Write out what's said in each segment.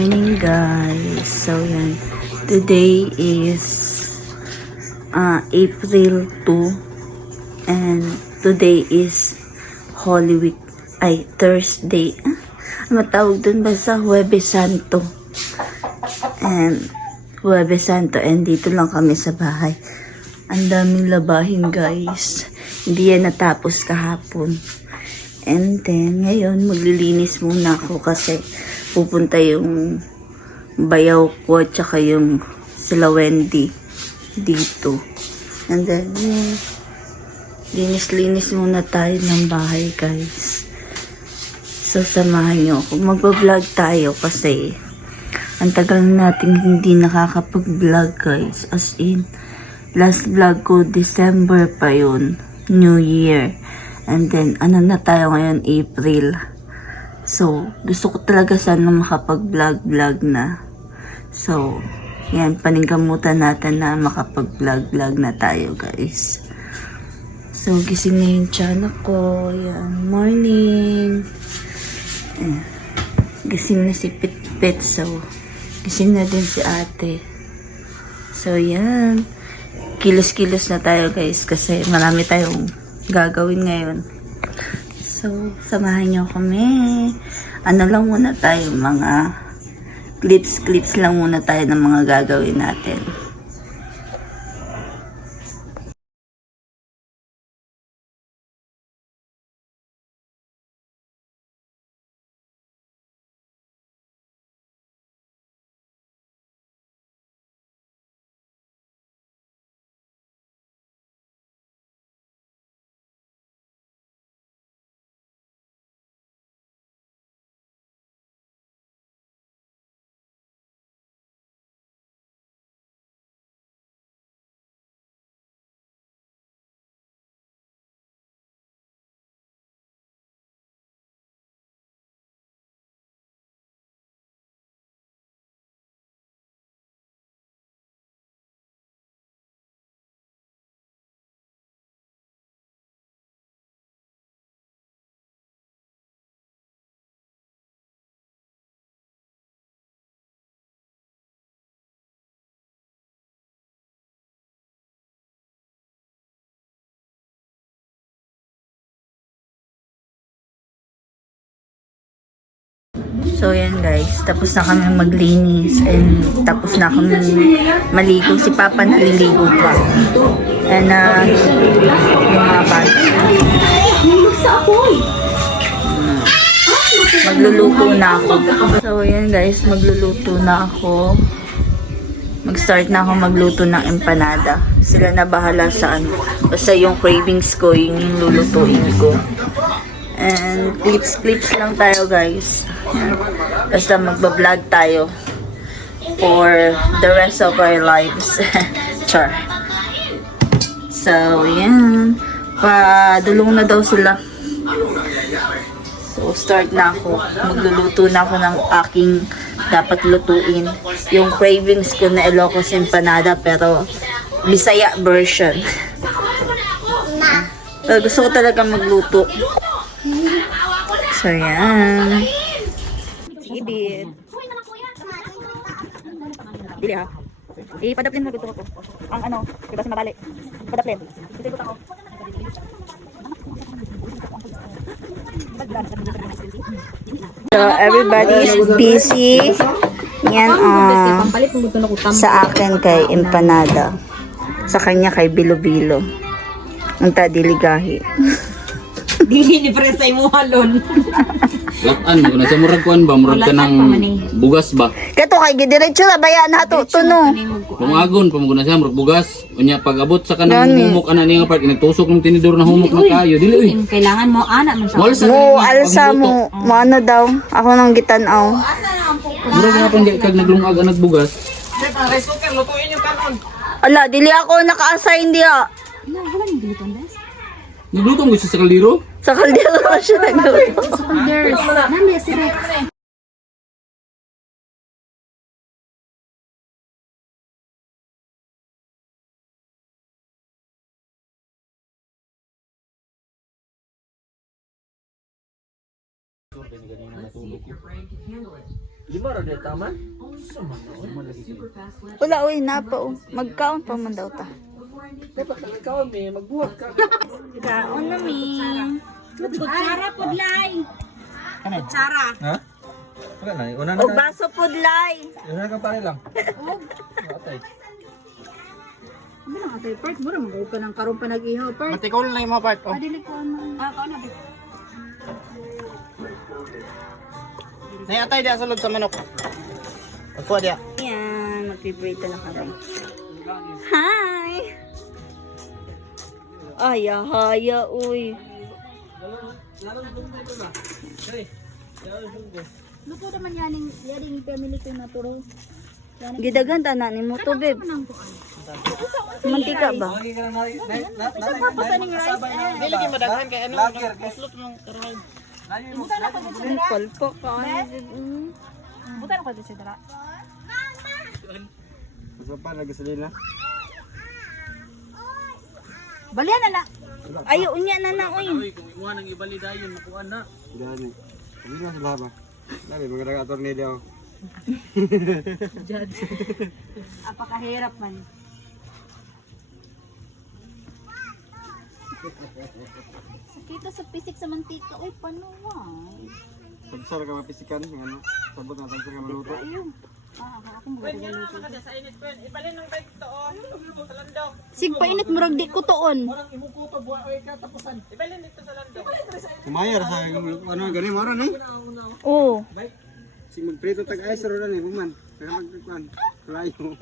morning guys. So yan. Today is April 2 and today is Holy Week. Ay, Thursday. Matawag dun ba sa Huwebes Santo? And Huwebes Santo and dito lang kami sa bahay. Ang daming labahin guys. Hindi yan natapos kahapon. And then, ngayon, maglilinis muna ako kasi pupunta yung bayaw ko at saka yung sila Wendy dito. And then, linis-linis muna tayo ng bahay, guys. So, samahan nyo ako. Magbablog tayo kasi ang tagal nating hindi nakakapag-vlog, guys. As in, last vlog ko, December pa yun. New Year. And then, ano na tayo ngayon, April. So, gusto ko talaga sana makapag-vlog na. So, yan, paningkamutan natin na makapag-vlog na tayo, guys. So, gising na yung tiyan ko. Yan, morning. Yan. Gising na si Pit. So, gising na din si ate. So, yan. Kilos-kilos na tayo, guys, kasi marami tayong gagawin ngayon. So, samahan nyo kami. Ano lang muna tayo, mga clips lang muna tayo ng mga gagawin natin. So, yan guys. Tapos na kami maglinis. And tapos na kami maligo. Si Papa naliligo pa. And, yung mga bata. Magluluto na ako. So, yan guys. Magluluto na ako. Mag-start na ako magluto ng empanada. Sila na bahala sa ano. Basta yung cravings ko, yung lulutuin ko. And clips lang tayo guys. Basta magbablog tayo for the rest of our lives. Char. So, yan. Padulong na daw sila. So, start na ako. Magluluto na ako ng aking dapat lutuin. Yung cravings ko na Ilocos empanada pero Bisaya version. Gusto ko talaga magluto. So, yan. Ibit. Dili ha. Ipadaplin mo gusto ko. Ang ano, diba si mabali. Padaplin. Ito ako. So, everybody is busy. Yan sa akin kay empanada. Sa kanya kay bilo-bilo. Ang tadiligahi. Dili ni presay mo halon. Lakan mo na sa murag kuan ba murag ka ng bugas ba. Kato kay gidiretso la baya na to tuno. Pumagon pamuguna sa murag bugas unya pag-abot sa kanang humok ana niya part nagtusok ng tinidor na humok na kayo dili uy. Kailangan mo ana man sa. Mo alsa mo ano daw ako nang gitan-aw. Murag nga pang kag naglungag ang nagbugas. Rice cooker lutuin yung kanon. Ala dili ako naka-assign diha. Wala ni diliton des. Nagluto mo siya sa kaldero? Sa kaldero na siya nagluto. There's nami si Rex. Wala, uy, napa, oh. Magkaon pa man daw ta. Kaon na, mi. Kutsara pudlay. Kutsara. Ha? Wala na. Una na O baso pudlay. Una ka pare lang. Atay. Ano na atay part? Mura mag ka ng karon pa nag-ihaw part. Matikol na yung mga part. Oh. Adili ko ano. Kaon na bit. Nay atay dia sulod sa manok. Ako dia. Yan, magpiprito na kami. Hi! Ay, haya, uy. Luto naman yaning family ko na turo. Gidagan ta na ni mo to, babe. Mantika ba? Sa purpose aning rice eh. Dili lagi madaghan kay ano. Kuslot mong karoy. Buta na ko dito Ang dira. palpo ka. Buta na ko dito dira. Sa pa nagasalina. Balian na na. Ayaw unya na na, uy. Kung iwan ang ibali dayon makuha na. Gani. Hindi na sila ba? Labi magadaga tornado. Apakahirap man. Sakita sa pisik sa mantika. Uy, panuway. Pagsar ka mapisikan ano. Sabot na pagsar ka maluto. Ayun. Akong buka-luto. Oh. Sig painit murag di ko tuon. Kumayar sa ano gani maro ni. Oo. Si magprito tag ice ro ni buman. Kaya magkuan. Layo.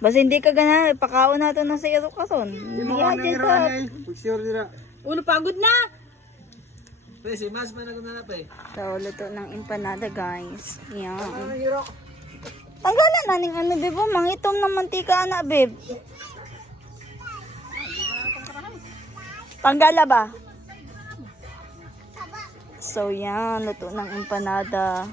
Basta hindi ka gana, pakaon nato na sa iyo kason. Hindi ka dyan ta. Sure dira. Ulo pagod na. Pre, si Mas man ako na pa eh. So, luto ng empanada, guys. Yan. Tanggalan na ning ano, bebo. Mangitom ng mantika, anak, beb. Tanggala ba? So, yan. Luto ng empanada.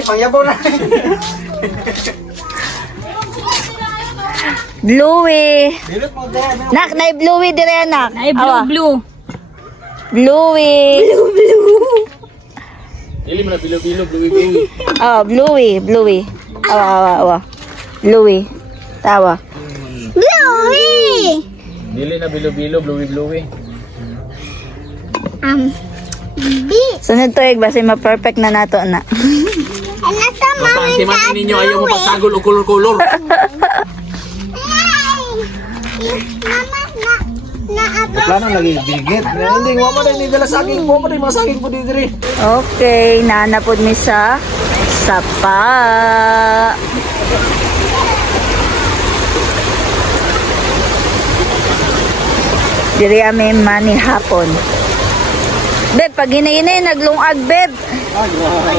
Pangyabaw na. Bluey. Dilot mo dira. Nak, na Bluey dire, anak. Ay, Awa. blue. Bluey. Dili mo na bilo-bilo, bluwi-bluwi. Oh, Bluey. Bluey. Awa, awa, awa. Bluey. Tawa. Bluey! Dili na bilo-bilo, bluwi-bluwi. Sunod to, basta ma-perfect na nato na. Basta ang timan ninyo ayaw mo pagsagol o kulor-kulor. Plano lagi bigit. Hindi mo pa din dala saging mo pa din mga saging po dito rin. Okay, nanapod mi sa sapa. Diri ami mani hapon. Beb, pag hinay naglungag, beb. Ay, wow.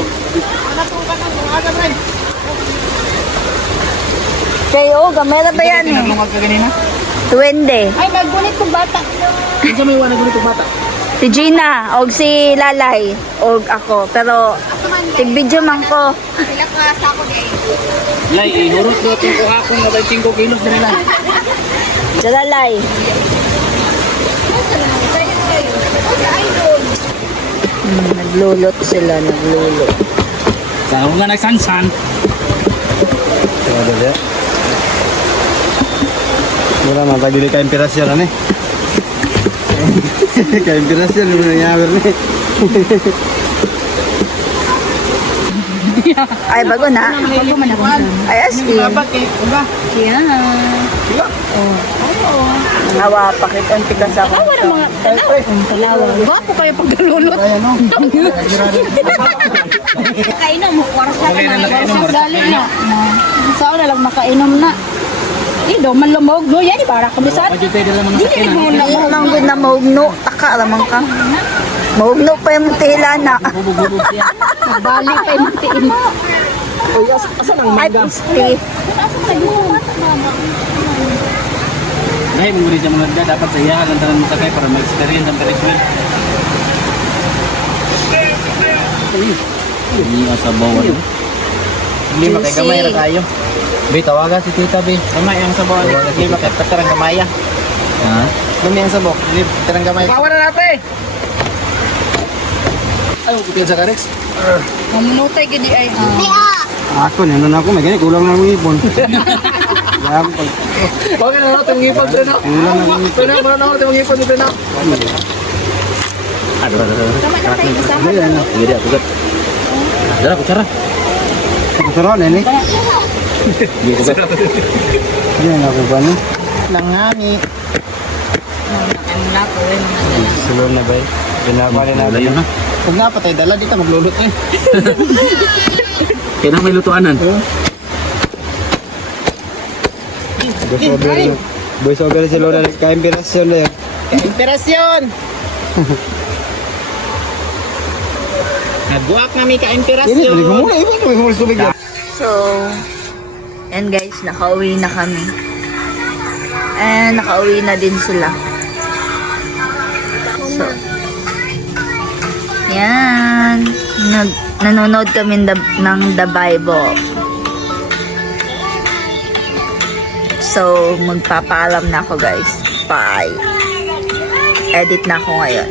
Kayo, gamera ba yan eh? Naglungag ka ganina? Tuwende. Ay, naggunit kong bata. Isa may iwanan ko nito bata. Si Gina, og si Lalay, og ako. Pero, tig-video man ko. Sila ka sa ako eh. Lay, ihurot do itong kuhapon na 5 kilos na nila. Si Lalay. Naglulot sila, naglulot. Sa nga nagsansan. Wala man, pag hindi ka-imperasyon, ano eh. Ka-imperasyon, ano nangyari eh. Ay, bago na. Bago man ako. Ay, as in. Yan. Hawa, pakitang tigas ako. Tawa ng mga talawa. Gwapo kayo pag galulot. Kainom mo, kwarsa ka na. Galing na. Saan na lang makainom na. Daw man lumog no yan para kabisat. Dili mo na mo. Manggod na maugno. Taka lamang ka. Maugno pa yung tila na. Bali pa yung tiin. Ay, pisti. Ay, muli sa mga nagda, dapat sa iya lang tangan mo sakay para mag-experience ang periswel. Hindi ka sa bawal. Hindi makigamay na tayo. Bi, tawagan si Tita Bi. Gamay ang sabaw. Hindi makikatarang gamaya. Ha? Gamay ang sabaw. Hindi katarang gamaya. Tawagan na natin! Ay, kutin sa Karex. Mamunutay gini ay. Ako, nanon ako. May ganit, kulang na akong ipon. Yan, pag... Huwag na natin ang ipon doon. Kulang na akong ipon. Pwede na natin ang ipon doon. Tama na tayo kasama. Hindi, tugat. Dara, kutsara. Kutsara, nene. Hindi, tugat. Yan, ako ba no? Langani. Sulong na ba eh? Binabali na. Layo na. Huwag nga patay, dala dito maglulot eh. Kaya na may lutuanan. Boy sober si Lola, ka-imperasyon na yun. Ka-imperasyon! Nagbuwak namin ka-imperasyon. Hindi, balik mo muna. Balik mo muna tubig yan. So, yan guys, nakauwi na kami. And nakauwi na din sila. So, yan. Nanonood kami ng The Bible. So, magpapaalam na ako guys. Bye. Edit na ako ngayon.